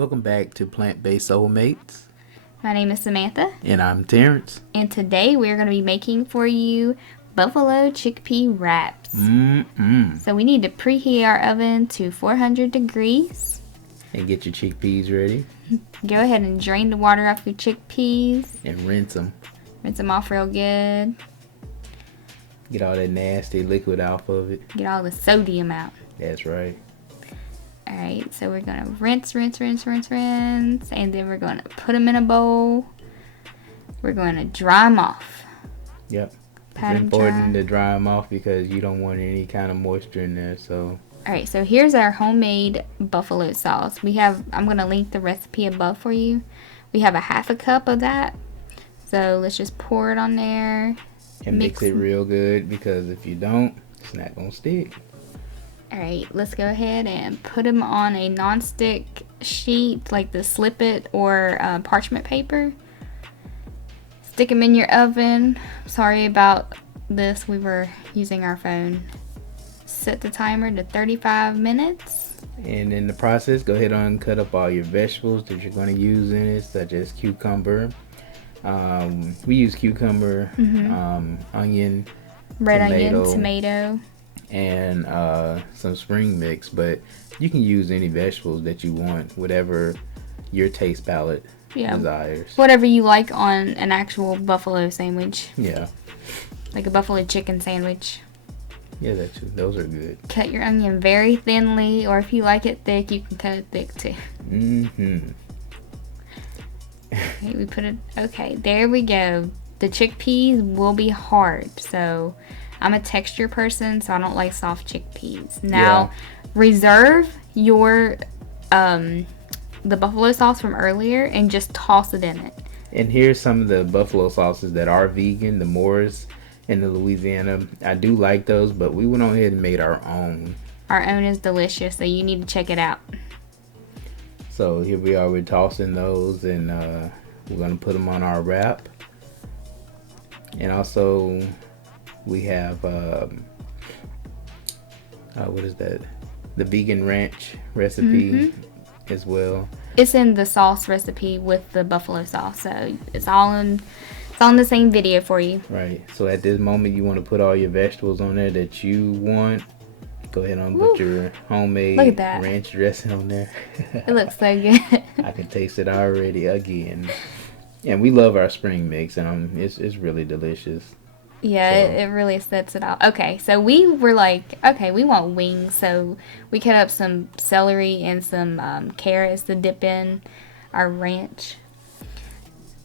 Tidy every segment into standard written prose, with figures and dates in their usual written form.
Welcome back to Plant Based Soulmates. My name is Samantha. And I'm Terrence. And today we're going to be making for you Buffalo Chickpea wraps. So we need to preheat our oven to 400 degrees. And get your chickpeas ready. Go ahead and drain the water off your chickpeas. And rinse them. Rinse them off real good. Get all that nasty liquid off of it. Get all the sodium out. That's right. Alright, so we're going to rinse. And then we're going to put them in a bowl. We're going to dry them off. Yep. It's important to dry them off because you don't want any kind of moisture in there. So. Alright, so here's our homemade buffalo sauce. I'm going to link the recipe above for you. We have a half a cup of that. So let's just pour it on there. And mix it real good because if you don't, it's not going to stick. Alright, let's go ahead and put them on a non-stick sheet like the Slip It or parchment paper. Stick them in your oven. Sorry about this, we were using our phone. Set the timer to 35 minutes. And in the process, go ahead and cut up all your vegetables that you're going to use in it, such as cucumber. We use cucumber, onion, red tomato. And some spring mix, but you can use any vegetables that you want, whatever your taste palette desires. Whatever you like on an actual buffalo sandwich. Yeah. Like a buffalo chicken sandwich. Yeah, those are good. Cut your onion very thinly, or if you like it thick, you can cut it thick too. Okay, there we go. The chickpeas will be hard, so I'm a texture person, so I don't like soft chickpeas. Now, reserve your the buffalo sauce from earlier and just toss it in it. And here's some of the buffalo sauces that are vegan, the Morris and the Louisiana. I do like those, but we went on ahead and made our own. Our own is delicious, so you need to check it out. So here we are, we're tossing those, and we're going to put them on our wrap. And also, we have, what is that? The vegan ranch recipe as well. It's in the sauce recipe with the buffalo sauce, so it's all in the same video for you. Right. So at this moment, you want to put all your vegetables on there that you want. Go ahead and put your homemade ranch dressing on there. It looks so good. I can taste it already again. And we love our spring mix, and it's really delicious. Yeah, it really sets it off. Okay, so we were like, okay, we want wings, so we cut up some celery and some carrots to dip in our ranch.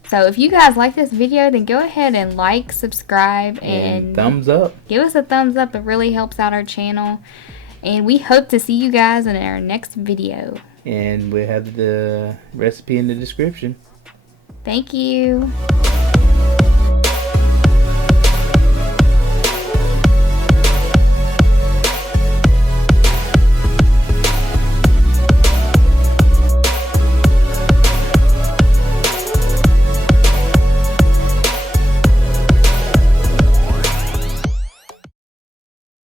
So if you guys like this video, then go ahead and like, subscribe, and thumbs up. Give us a thumbs up. It really helps out our channel. And we hope to see you guys in our next video. And we'll have the recipe in the description. Thank you.